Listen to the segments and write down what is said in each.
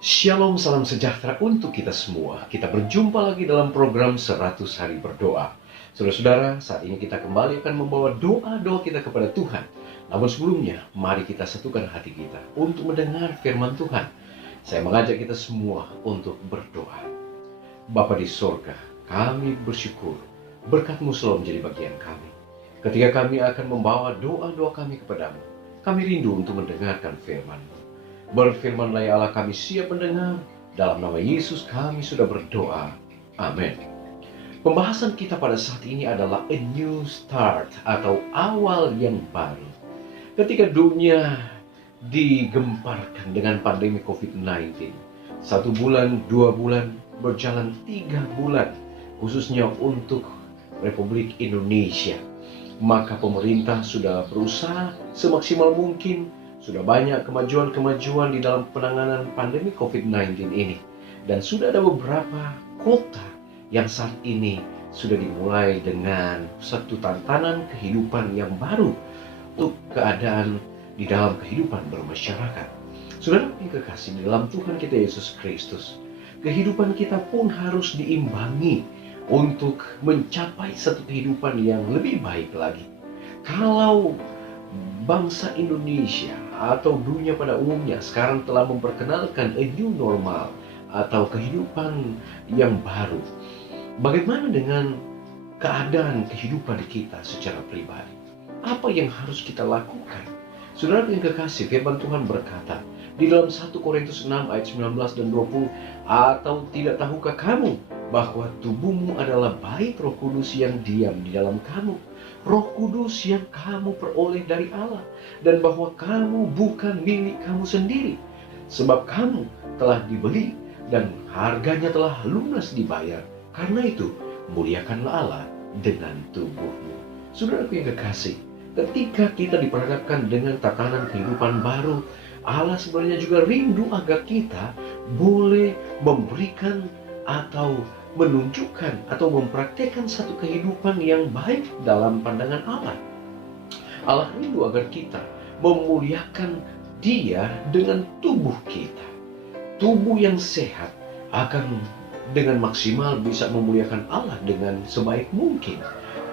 Shalom, salam sejahtera untuk kita semua. Kita berjumpa lagi dalam program 100 Hari Berdoa. Saudara-saudara, saat ini kita kembali akan membawa doa-doa kita kepada Tuhan. Namun sebelumnya, mari kita satukan hati kita untuk mendengar firman Tuhan. Saya mengajak kita semua untuk berdoa. Bapa di sorga, kami bersyukur berkat-Mu selalu menjadi bagian kami. Ketika kami akan membawa doa-doa kami kepadamu, kami rindu untuk mendengarkan firman-Mu. Berfirmanlah ya Allah, kami siap mendengar. Dalam nama Yesus kami sudah berdoa. Amin. Pembahasan kita pada saat ini adalah a new start atau awal yang baru. Ketika dunia digemparkan dengan pandemi COVID-19, 1 bulan, 2 bulan, berjalan 3 bulan, khususnya untuk Republik Indonesia, maka pemerintah sudah berusaha semaksimal mungkin. Sudah banyak kemajuan-kemajuan di dalam penanganan pandemi COVID-19 ini. Dan sudah ada beberapa kota yang saat ini sudah dimulai dengan satu tantangan kehidupan yang baru untuk keadaan di dalam kehidupan bermasyarakat. Saudara yang kekasih di dalam Tuhan kita Yesus Kristus, kehidupan kita pun harus diimbangi untuk mencapai satu kehidupan yang lebih baik lagi. Kalau bangsa Indonesia atau dunia pada umumnya sekarang telah memperkenalkan a new normal atau kehidupan yang baru, bagaimana dengan keadaan kehidupan kita secara pribadi? Apa yang harus kita lakukan? Saudara yang kekasih, firman Tuhan berkata di dalam 1 Korintus 6 ayat 19 dan 20, atau tidak tahukah kamu bahwa tubuhmu adalah bait Roh Kudus yang diam di dalam kamu, Roh Kudus yang kamu peroleh dari Allah, dan bahwa kamu bukan milik kamu sendiri, sebab kamu telah dibeli dan harganya telah lunas dibayar. Karena itu, muliakanlah Allah dengan tubuhmu. Saudaraku yang kekasih, ketika kita diperhadapkan dengan tatanan kehidupan baru, Allah sebenarnya juga rindu agar kita boleh memberikan atau menunjukkan atau mempraktekkan satu kehidupan yang baik dalam pandangan Allah. Allah rindu agar kita memuliakan Dia dengan tubuh kita. Tubuh yang sehat akan dengan maksimal bisa memuliakan Allah dengan sebaik mungkin.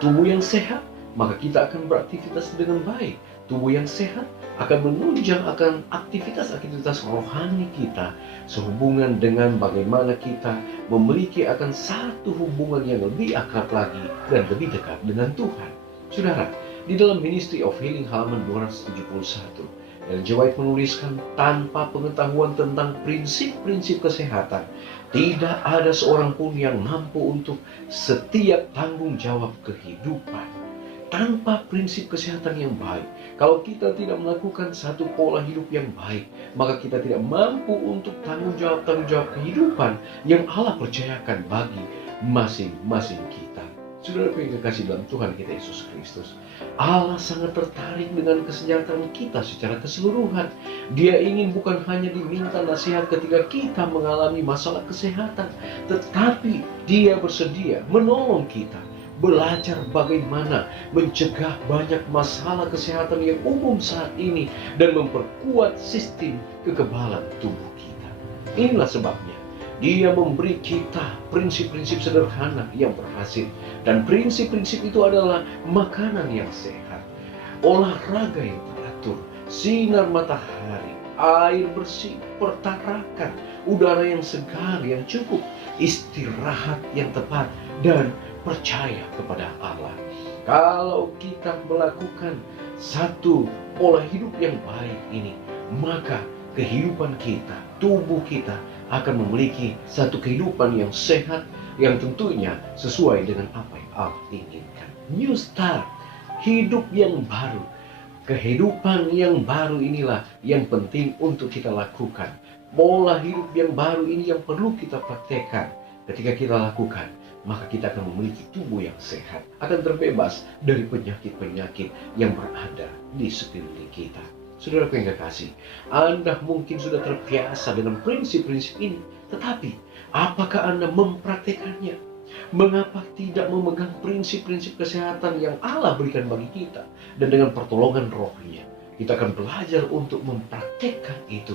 Tubuh yang sehat, maka kita akan beraktivitas dengan baik. Tubuh yang sehat akan menunjang akan aktivitas-aktivitas rohani kita sehubungan dengan bagaimana kita memiliki akan satu hubungan yang lebih akrab lagi dan lebih dekat dengan Tuhan. Saudara, di dalam Ministry of Healing halaman 271, Ellen G. White menuliskan, tanpa pengetahuan tentang prinsip-prinsip kesehatan, tidak ada seorang pun yang mampu untuk setiap tanggung jawab kehidupan. Tanpa prinsip kesehatan yang baik, kalau kita tidak melakukan satu pola hidup yang baik, maka kita tidak mampu untuk tanggung jawab kehidupan yang Allah percayakan bagi masing-masing kita. Saudara yang kekasih dalam Tuhan kita Yesus Kristus, Allah sangat tertarik dengan kesejahteraan kita secara keseluruhan. Dia ingin bukan hanya diminta nasihat ketika kita mengalami masalah kesehatan, tetapi Dia bersedia menolong kita belajar bagaimana mencegah banyak masalah kesehatan yang umum saat ini dan memperkuat sistem kekebalan tubuh kita. Inilah sebabnya Dia memberi kita prinsip-prinsip sederhana yang berhasil, dan prinsip-prinsip itu adalah makanan yang sehat, olahraga yang teratur, sinar matahari, air bersih, pertarakan, udara yang segar yang cukup, istirahat yang tepat, dan percaya kepada Allah. Kalau kita melakukan satu pola hidup yang baik ini, maka kehidupan kita, tubuh kita akan memiliki satu kehidupan yang sehat, yang tentunya sesuai dengan apa yang Allah inginkan. New start, hidup yang baru. Kehidupan yang baru inilah yang penting untuk kita lakukan. Pola hidup yang baru ini yang perlu kita praktekkan. Ketika kita lakukan, maka kita akan memiliki tubuh yang sehat, akan terbebas dari penyakit-penyakit yang berada di sekeliling kita. Saudara yang kekasih, Anda mungkin sudah terbiasa dengan prinsip-prinsip ini, tetapi apakah Anda mempraktekannya? Mengapa tidak memegang prinsip-prinsip kesehatan yang Allah berikan bagi kita? Dan dengan pertolongan Roh-Nya, kita akan belajar untuk mempraktekkan itu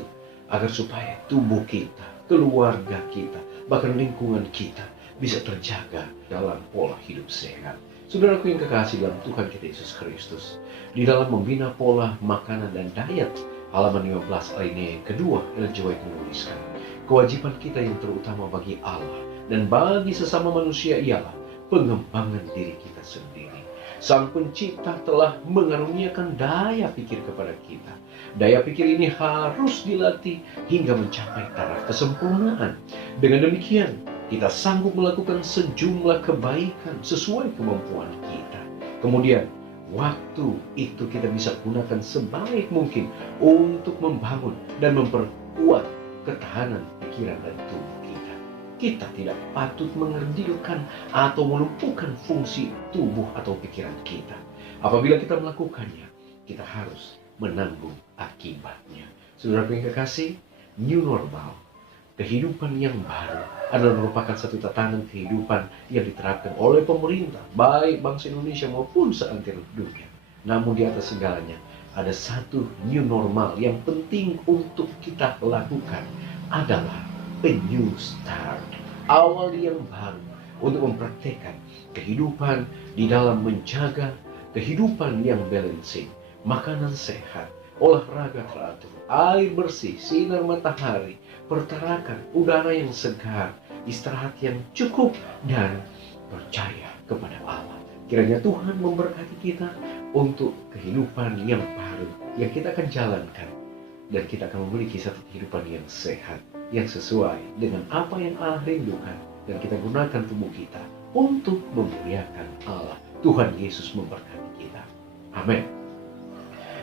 agar supaya tubuh kita, keluarga kita, bahkan lingkungan kita bisa terjaga dalam pola hidup sehat. Saudaraku yang kekasih dalam Tuhan kita Yesus Kristus, di dalam membina pola makanan dan diet, halaman 15 alinea yang kedua, Ellen G. White menuliskan, kewajiban kita yang terutama bagi Allah dan bagi sesama manusia ialah pengembangan diri kita sendiri. Sang Pencipta telah mengaruniakan daya pikir kepada kita. Daya pikir ini harus dilatih hingga mencapai taraf kesempurnaan. Dengan demikian, kita sanggup melakukan sejumlah kebaikan sesuai kemampuan kita. Kemudian, waktu itu kita bisa gunakan sebaik mungkin untuk membangun dan memperkuat ketahanan pikiran dan tubuh kita. Kita tidak patut mengerdilkan atau melumpuhkan fungsi tubuh atau pikiran kita. Apabila kita melakukannya, kita harus menanggung akibatnya. Saudara yang kekasih, new normal, kehidupan yang baru adalah merupakan satu tatanan kehidupan yang diterapkan oleh pemerintah, baik bangsa Indonesia maupun seantero dunia. Namun di atas segalanya, ada satu new normal yang penting untuk kita lakukan, adalah a new start, awal yang baru untuk mempraktekkan kehidupan di dalam menjaga kehidupan yang balancing, makanan sehat, olahraga teratur, air bersih, sinar matahari, pertarakan, udara yang segar, istirahat yang cukup, dan percaya kepada Allah. Kiranya Tuhan memberkati kita untuk kehidupan yang baru yang kita akan jalankan, dan kita akan memiliki satu kehidupan yang sehat, yang sesuai dengan apa yang Allah rindukan, dan kita gunakan tubuh kita untuk memuliakan Allah. Tuhan Yesus memberkati kita. Amin.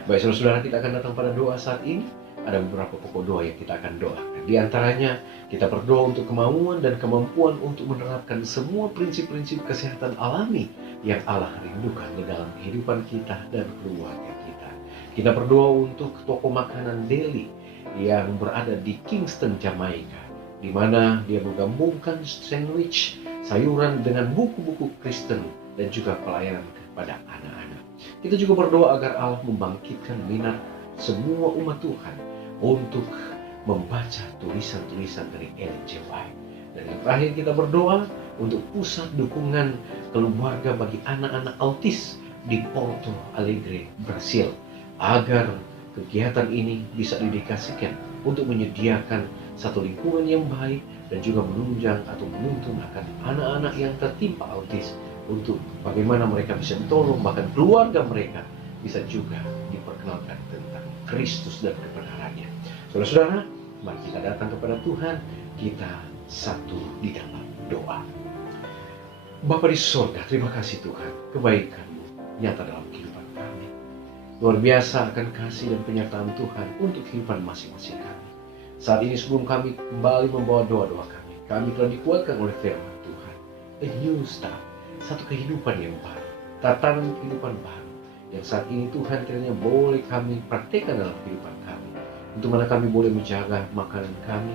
Baik saudara-saudara, kita akan datang pada doa saat ini. Ada beberapa pokok doa yang kita akan doakan. Di antaranya, kita berdoa untuk kemauan dan kemampuan untuk menerapkan semua prinsip-prinsip kesehatan alami yang Allah rindukan di dalam kehidupan kita dan keluarga kita. Kita berdoa untuk toko makanan deli yang berada di Kingston, Jamaika, di mana dia menggabungkan sandwich, sayuran dengan buku-buku Kristen dan juga pelayanan kepada anak-anak. Kita juga berdoa agar Allah membangkitkan minat semua umat Tuhan untuk membaca tulisan-tulisan dari Ellen G. White. Dan yang terakhir, kita berdoa untuk pusat dukungan keluarga bagi anak-anak autis di Porto Alegre, Brasil, agar kegiatan ini bisa didedikasikan untuk menyediakan satu lingkungan yang baik dan juga menunjang atau menuntun akan anak-anak yang tertimpa autis, untuk bagaimana mereka bisa ditolong, bahkan keluarga mereka bisa juga diperkenalkan tentang Kristus dan kebenarannya. Saudara-saudara, mari kita datang kepada Tuhan, kita satu di dalam doa. Bapa di surga, terima kasih Tuhan, kebaikan-Mu nyata dalam kehidupan kami. Luar biasa akan kasih dan penyertaan Tuhan untuk kehidupan masing-masing kami. Saat ini sebelum kami kembali membawa doa-doa kami telah dikuatkan oleh firman Tuhan. A new start, satu kehidupan yang baru, tatanan kehidupan baru, yang saat ini Tuhan kiranya boleh kami praktekkan dalam kehidupan kami. Untuk mana kami boleh menjaga makanan kami,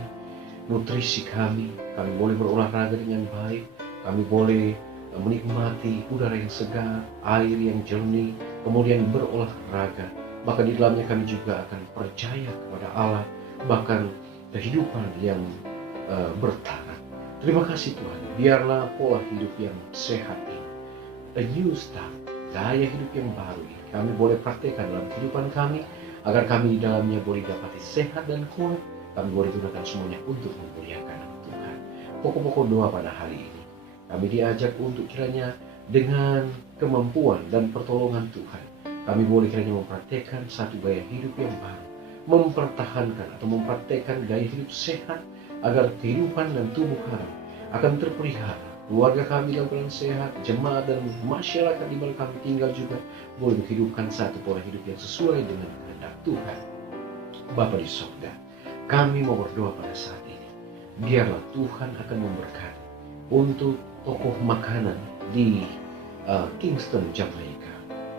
nutrisi kami boleh berolahraga dengan baik, kami boleh menikmati udara yang segar, air yang jernih, kemudian berolahraga. Bahkan di dalamnya kami juga akan percaya kepada Allah, bahkan kehidupan yang bertahan. Terima kasih Tuhan, biarlah pola hidup yang sehat ini, a new start, gaya hidup yang baru ini, kami boleh praktekkan dalam kehidupan kami, agar kami di dalamnya boleh dapati sehat dan kuat. Kami boleh gunakan semuanya untuk memuliakan nama Tuhan. Pokok-pokok doa pada hari ini, kami diajak untuk kiranya dengan kemampuan dan pertolongan Tuhan, kami boleh kiranya mempraktekkan satu gaya hidup yang baru, mempertahankan atau mempraktekkan gaya hidup sehat, agar kehidupan dan tubuh kami akan terpelihara, keluarga kami dalam keadaan sehat, jemaat dan masyarakat di mana kami tinggal juga boleh menghidupkan satu pola hidup yang sesuai dengan kehendak Tuhan. Bapa di surga, kami mau berdoa pada saat ini, biarlah Tuhan akan memberkati untuk toko makanan di Kingston, Jamaika,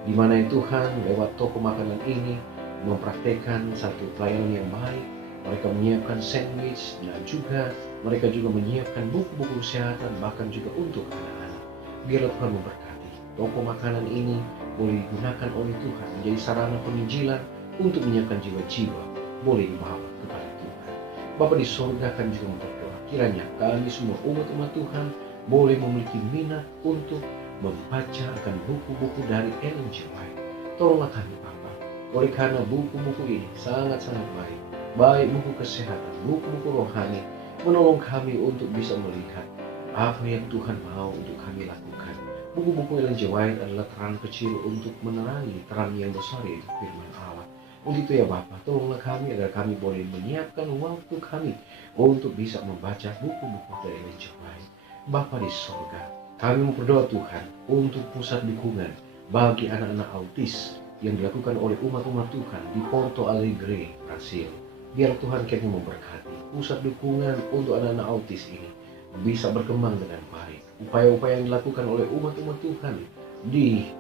di mana Tuhan lewat toko makanan ini mempraktekkan satu pelayanan yang baik. Mereka menyiapkan sandwich, dan juga mereka juga menyiapkan buku-buku kesehatan, bahkan juga untuk anak-anak. Biarlah Tuhan memberkati toko makanan ini boleh digunakan oleh Tuhan menjadi sarana penginjilan untuk menyiapkan jiwa-jiwa boleh dibawa kepada Tuhan. Bapa di sorga, kami juga berdoa, kiranya kami semua umat-umat Tuhan boleh memiliki minat untuk membaca akan buku-buku dari Ellen G. White. Tolonglah kami Bapa, oleh karena buku-buku ini sangat-sangat baik, baik buku kesehatan, buku-buku rohani, menolong kami untuk bisa melihat apa yang Tuhan mau untuk kami lakukan. Buku-buku Ellen G. White adalah terang kecil untuk menerangi terang yang besar, yaitu firman Allah. Untuk itu ya Bapak, tolonglah kami agar kami boleh menyiapkan waktu kami untuk bisa membaca buku-buku dari Ellen G. White. Bapa di sorga, kami berdoa Tuhan untuk pusat dukungan bagi anak-anak autis yang dilakukan oleh umat-umat Tuhan di Porto Alegre, Brasil. Biar Tuhan kami memberkati pusat dukungan untuk anak-anak autis ini bisa berkembang dengan baik. Upaya-upaya yang dilakukan oleh umat-umat Tuhan di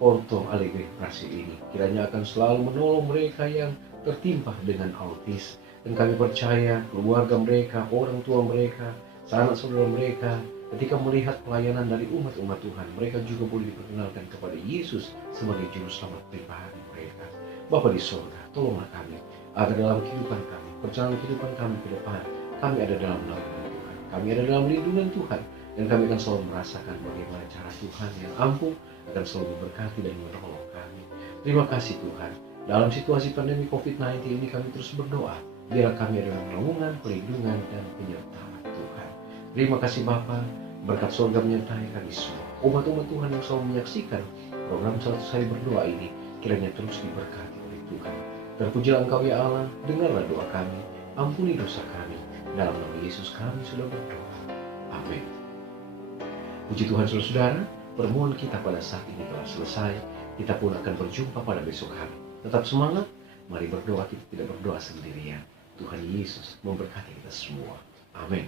Porto Alegre, Brasil ini kiranya akan selalu menolong mereka yang tertimpa dengan autis. Dan kami percaya keluarga mereka, orang tua mereka, sanak saudara mereka, ketika melihat pelayanan dari umat-umat Tuhan, mereka juga boleh diperkenalkan kepada Yesus sebagai juru selamat pribadi mereka. Bapa di sorga, tolonglah kami agar dalam kehidupan kami, perjalanan kehidupan kami ke depan, kami ada dalam naungan Tuhan, kami ada dalam lindungan Tuhan, dan kami akan selalu merasakan bagaimana cara Tuhan yang ampuh akan selalu memberkati dan menolong kami. Terima kasih Tuhan. Dalam situasi pandemi COVID-19 ini kami terus berdoa, biar kami ada dalam naungan, perlindungan, dan penyertaan Tuhan. Terima kasih Bapa, berkat surga menyertai kami semua. Umat-umat Tuhan yang selalu menyaksikan program 100 Hari Berdoa ini, kiranya terus diberkati oleh Tuhan. Terpujilah Engkau ya Allah, dengarlah doa kami, ampuni dosa kami. Dalam nama Yesus kami sudah berdoa. Amin. Puji Tuhan saudara-saudara, pertemuan kita pada saat ini telah selesai. Kita pun akan berjumpa pada besok hari. Tetap semangat, mari berdoa, kita tidak berdoa sendirian. Tuhan Yesus memberkati kita semua. Amin.